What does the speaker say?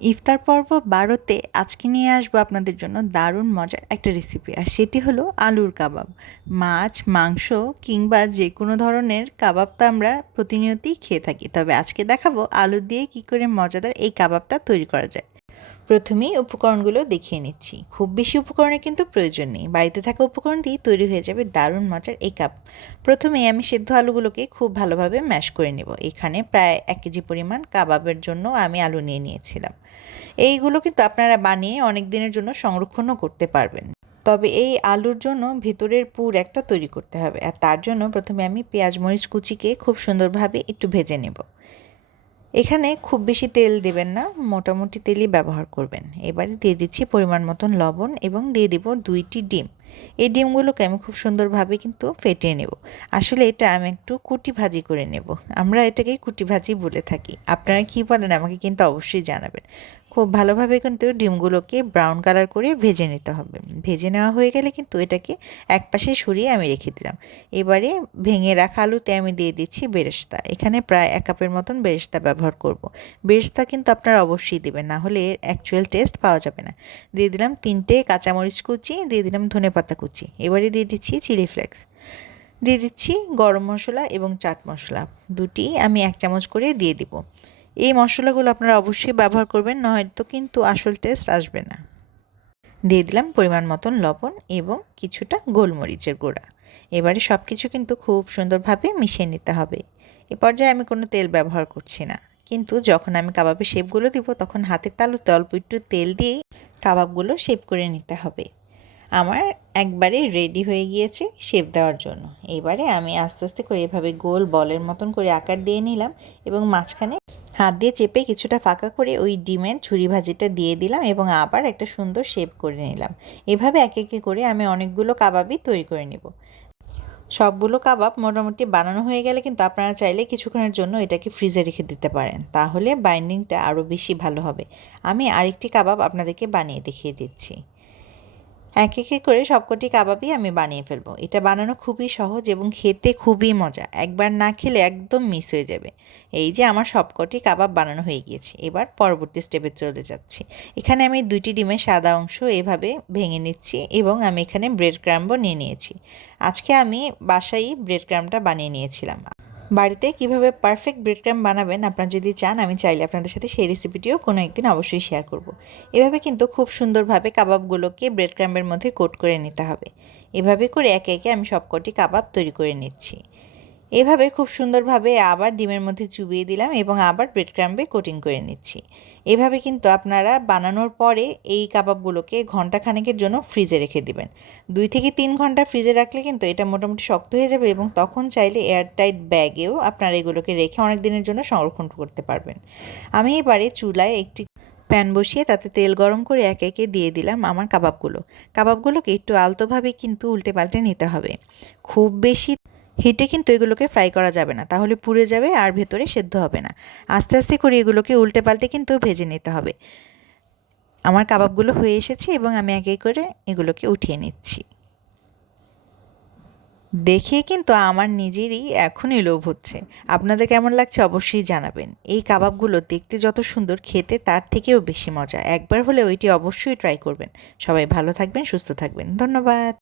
ইফতার পর্ব ১২তে আজকে নিয়ে আসবো আপনাদের জন্য দারুণ মজার একটা রেসিপি, আর সেটি হলো আলুর কাবাব। মাছ, মাংস কিংবা যে কোনো ধরনের কাবাব তো আমরা প্রতিনিয়তই খেয়ে থাকি, তবে আজকে দেখাবো আলু দিয়ে কি করে মজাদার এই কাবাবটা তৈরি করা যায়। প্রথমেই উপকরণগুলো দেখিয়ে নিচ্ছি। খুব বেশি উপকরণের কিন্তু প্রয়োজন নেই, বাড়িতে থাকা উপকরণ দিয়ে তৈরি হয়ে যাবে দারুণ মজার এই কাবাব। প্রথমেই আমি সেদ্ধ আলুগুলোকে খুব ভালোভাবে ম্যাশ করে নেব। এখানে প্রায় ১ কেজি পরিমাণ কাবাবের জন্য আমি আলু নিয়ে নিয়েছিলাম। এইগুলো কিন্তু আপনারা বানিয়ে অনেক দিনের জন্য সংরক্ষণও করতে পারবেন। তবে এই আলুর জন্য ভিতরের পুর একটা তৈরি করতে হবে, আর তার জন্য প্রথমে আমি পেঁয়াজ মরিচ কুচিকে খুব সুন্দরভাবে একটু ভেজে নেব। এখানে খুব বেশি তেল দেবেন না, মোটামুটি তেলই ব্যবহার করবেন। এবারে দিয়ে দিচ্ছি পরিমাণ মতন লবণ এবং দিয়ে দিব ২টি ডিম। এই ডিমগুলোকে আমি খুব সুন্দরভাবে কিন্তু ফেটিয়ে নেব। আসলে এটা আমি একটু কুটি ভাজি করে নেব। আমরা এটাকে কুটি ভাজি বলে থাকি। আপনারা কী বলেন আমাকে কিন্তু অবশ্যই জানাবেন। খুব ভালোভাবে কিন্তু ডিমগুলোকে ব্রাউন কালার করে ভেজে নিতে হবে। ভেজে নেওয়া হয়ে গেলে কিন্তু এটাকে একপাশে সরিয়ে আমি রেখে দিলাম। এবারে ভেঙে রাখা আলুতে আমি দিয়ে দিচ্ছি বেরেস্তা। এখানে প্রায় ১ কাপের মতন বেরেস্তা ব্যবহার করব। বেরেস্তা কিন্তু আপনারা অবশ্যই দেবেন, না হলে এর অ্যাকচুয়াল টেস্ট পাওয়া যাবে না। দিয়ে দিলাম ৩টে কাঁচামরিচ কুচি, দিয়ে দিলাম ধনেপাতা কুচি। এবারে দিয়ে দিচ্ছি চিলি ফ্লেক্স, দিয়ে দিচ্ছি গরম মশলা এবং চাট মশলা। দুটি আমি ১ চামচ করে দিয়ে দিব। এই মশলাগুলো আপনারা অবশ্যই ব্যবহার করবেন, নয়তো কিন্তু আসল টেস্ট আসবে না। দিয়ে দিলাম পরিমাণ মতন লবণ এবং কিছুটা গোলমরিচের গুঁড়া। এবারে সব কিছু কিন্তু খুব সুন্দরভাবে মিশিয়ে নিতে হবে। এ পর্যায়ে আমি কোনো তেল ব্যবহার করছি না, কিন্তু যখন আমি কাবাবের শেপগুলো দিব তখন হাতের তালুতে অল্প একটু তেল দিয়েই কাবাবগুলো শেপ করে নিতে হবে। আমার একবারে রেডি হয়ে গিয়েছে শেপ দেওয়ার জন্য। এবারে আমি আস্তে আস্তে করে এভাবে গোল বলের মতন করে আকার দিয়ে নিলাম এবং মাঝখানে হাত দিয়ে চেপে কিছুটা ফাঁকা করে ওই ডিমের ঝুরি ভাজিটা দিয়ে দিলাম এবং আবার একটা সুন্দর শেপ করে নিলাম। এভাবে একে একে করে আমি অনেকগুলো কাবাবই তৈরি করে নেব। সবগুলো কাবাব মোটামুটি বানানো হয়ে গেলে কিন্তু আপনারা চাইলে কিছুক্ষণের জন্য এটাকে ফ্রিজে রেখে দিতে পারেন, তাহলে বাইন্ডিংটা আরও বেশি ভালো হবে। আমি আরেকটি কাবাব আপনাদেরকে বানিয়ে দেখিয়ে দিচ্ছি। এক এক করে সবকটি কাবাবই আমি বানিয়ে ফেলবো। এটা বানানো খুবই সহজ এবং খেতে খুবই মজা। একবার না খেলে একদম মিস হয়ে যাবে। এই যে আমার সবকটি কাবাব বানানো হয়ে গিয়েছে। এবার পরবর্তী স্টেপে চলে যাচ্ছি। এখানে আমি ২টি ডিমের সাদা অংশ এভাবে ভেঙে নিচ্ছি এবং আমি এখানে ব্রেড ক্রাম্বও নিয়ে নিয়েছি। আজকে আমি বাসায়ই ব্রেড ক্রাম্বটা বানিয়ে নিয়েছিলাম। বাড়িতে কিভাবে পারফেক্ট ব্রেড ক্রাম্ব বানাবেন আপনারা যদি চান, আমি চাইলে আপনাদের সাথে সেই রেসিপিটিও কোনো একদিন অবশ্যই শেয়ার করব। এভাবে কিন্তু খুব সুন্দরভাবে কাবাবগুলোকে ব্রেড ক্রাম্বের মধ্যে কোট করে নিতে হবে। এভাবে করে একে একে আমি সবকটি কাবাব তৈরি করে নিচ্ছি। এভাবে খুব সুন্দরভাবে আবার ডিমের মধ্যে চুবিয়ে দিলাম এবং আবার ব্রেড ক্রাম্বে কোটিং করে নিচ্ছি। এভাবে কিন্তু আপনারা বানানোর পরে এই কাবাবগুলোকে ঘন্টাখানেকের জন্য ফ্রিজে রেখে দিবেন। ২ থেকে ৩ ঘন্টা ফ্রিজে রাখলে কিন্তু এটা মোটামুটি শক্ত হয়ে যাবে এবং তখন চাইলে এয়ারটাইট ব্যাগেও আপনারা এগুলোকে রেখে অনেক দিনের জন্য সংরক্ষণ করতে পারবেন। আমি এবারে চুলায় একটি প্যান বসিয়ে তাতে তেল গরম করে একে একে দিয়ে দিলাম আমার কাবাবগুলোকে একটু আলতোভাবে কিন্তু উল্টে পাল্টে নিতে হবে। খুব বেশি হিটে কিন্তু এগুলোকে ফ্রাই করা যাবে না, তাহলে পুড়ে যাবে আর ভেতরে সেদ্ধ হবে না। আস্তে আস্তে করে এগুলোকে উল্টে পাল্টে কিন্তু ভেজে নিতে হবে। আমার কাবাবগুলো হয়ে এসেছে এবং আমি একে করে এগুলোকে উঠিয়ে নিচ্ছি। দেখে কিন্তু আমার নিজেরই এখনই লোভ হচ্ছে। আপনাদের কেমন লাগছে অবশ্যই জানাবেন। এই কাবাবগুলো দেখতে যত সুন্দর, খেতে তার থেকেও বেশি মজা। একবার হলে ওইটি অবশ্যই ট্রাই করবেন। সবাই ভালো থাকবেন, সুস্থ থাকবেন। ধন্যবাদ।